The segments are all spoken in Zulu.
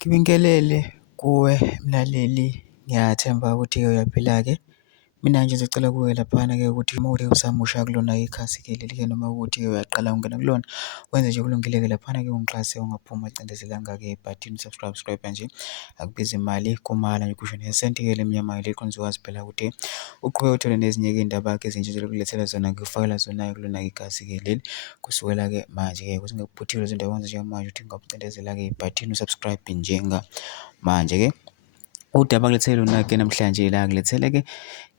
Ngibingelele kuwe mlaleli, ngiyathemba ukuthi-ke uyaphila-ke. Mina nje ngizocela kuwe laphana-ke ukuthi uma uthe usamusha kulona ikhasi-ke leli-ke noma ukuthi uyaqala ukungena kulona, wenze nje kulungile-ke laphana-ke ungixhase ungaphumi acindezelanga-ke ibhathini subscribe nje, akubizi imali kumahhala nje kusho nesenti-ke lemnyama le khona uzokwazi phela ukuthi uqhubeke uthole nezinye-ke iy'ndaba-ke ezintsha nje kulethela zona ngikufakela zona-ke kulona ikhasi-ke leli kusukela-ke manje-ke ukuthi ngikuphuthile izinto owenza njengamanje ukuthi ngingakudindezela-ke ibhathini usubscribe njengamanje-ke. Udaba ngilethele lona-ke namhlanje la ngilethele-ke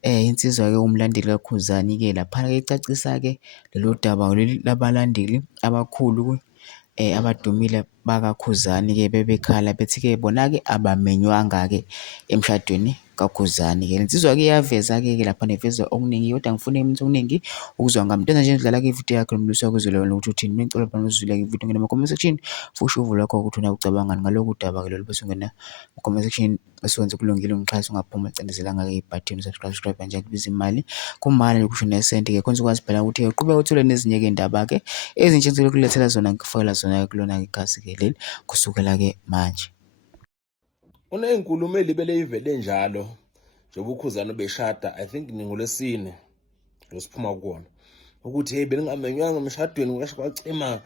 insizwa-ke umlandeli kaKhuzani-ke laphana-ke icacisa-ke lolu daba leli labalandeli abakhulu abadumile bakaKhuzani-ke bebekhala bethi-ke bona-ke abamenywanga-ke emshadweni kaKhuzani-ke. Le nsizwa-ke iyaveza-ke laphana iveza okuningi kodwa ngifune umuntu okuningi ukuzwa ngami. Into nje ngidlala-ke ividiyo yakhe nombuso wakuzwelakala ukuthi uthini. Mina ngicela phela uzwile-ke ividiyo ngena ama-comment section futhi uvo lakho ukuthi ucabangani ngalolu daba-ke lolu bese ungena ama-comment section bese wenza okulungile ungixhase ungaphumi acindezelanga-ke ibhathini subscribe nje akubiza imali kumahhala nje kusho nesenti-ke khona ukwazi phela ukuthi uqhubeke uthole nezinye-ke iy'ndaba-ke ezintsha engizokulethela zona ngikufakela zona-ke kulona-ke ikhasi-ke leli kusukela-ke manje. Uney'nkulumo elibele ivele njalo njengoba uKhuzani beshada, I think ningoLwesine losiphuma kuwona, ukuthi hey beningamenywanga emshadweni kwasho kwacima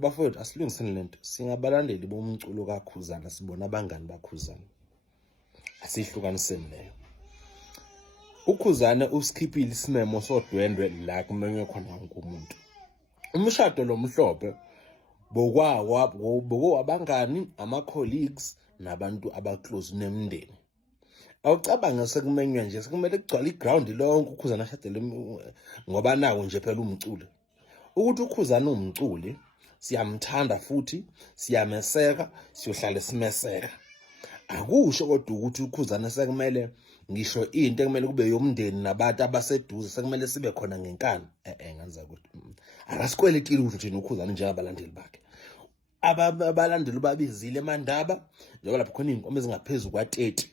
bafowethu. Asilungiseni lento, singabalandeli bomculo kaKhuzani, sibona abangani baKhuzani, asihlukaniseni leyo. uKhuzani usikhiphile isimemo sodwendwe la kumenywe khona wonke umuntu. Umshado lo mhlophe abangani, ama-colleagues nabantu abaclose nemndeni. Awucabange sekumenywa nje sekumele kugcwale iground lonke uKhuzani ashadele ngoba nawo nje phela umculo. Ukuthi uKhuzani umculi siyamthanda futhi siyameseka, siyohlala simeseka. Akusho kodwa ukuthi uKhuzani sekumele ngisho into ekumele kube yomndeni nabantu abaseduze sekumele sibe khona ngenkani. Ngenza ukuthi akasikweletile ukuthi thina uKhuzani njengabalandeli bakhe. Abalandeli babizile eMandaba njengoba lapho khona iy'nkomo ezingaphezulu kwa-30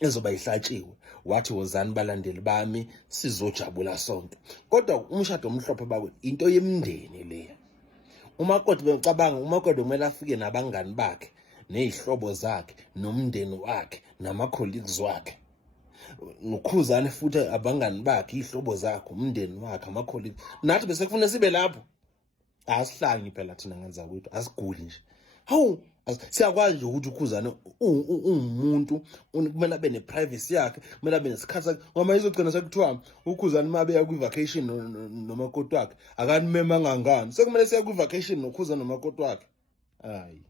ezoba yihlatshiwe, wathi wozani balandeli bami sizojabula sonke. Kodwa umshado omhlophe bakwe into yemndeni leya. uMakoti becabanga uMakoti kumele afike nabangani bakhe ney'hlobo zakhe nomndeni wakhe nama-colleagues wakhe. NoKhuzani futhi abangani bakhe, iy'hlobo zakhe, umndeni wakhe, ama-colleagues. Nathi bese kufuna sibe lapho. Asihlangi phela thina ngenza kwethu, asiguli nje. Hawu, siyakwazi nje ukuthi uKhuzani umuntu kumele abe ne-privacy yakhe, kumele abe nesikhathi sakhe. Ngoba izogcina sekuthiwa uKhuzani uma beya kwi-vacation nomakoti wakhe akanimema ngangani, sekumele siya kwi-vacation noKhuzani nomakoti wakhe. Hayi.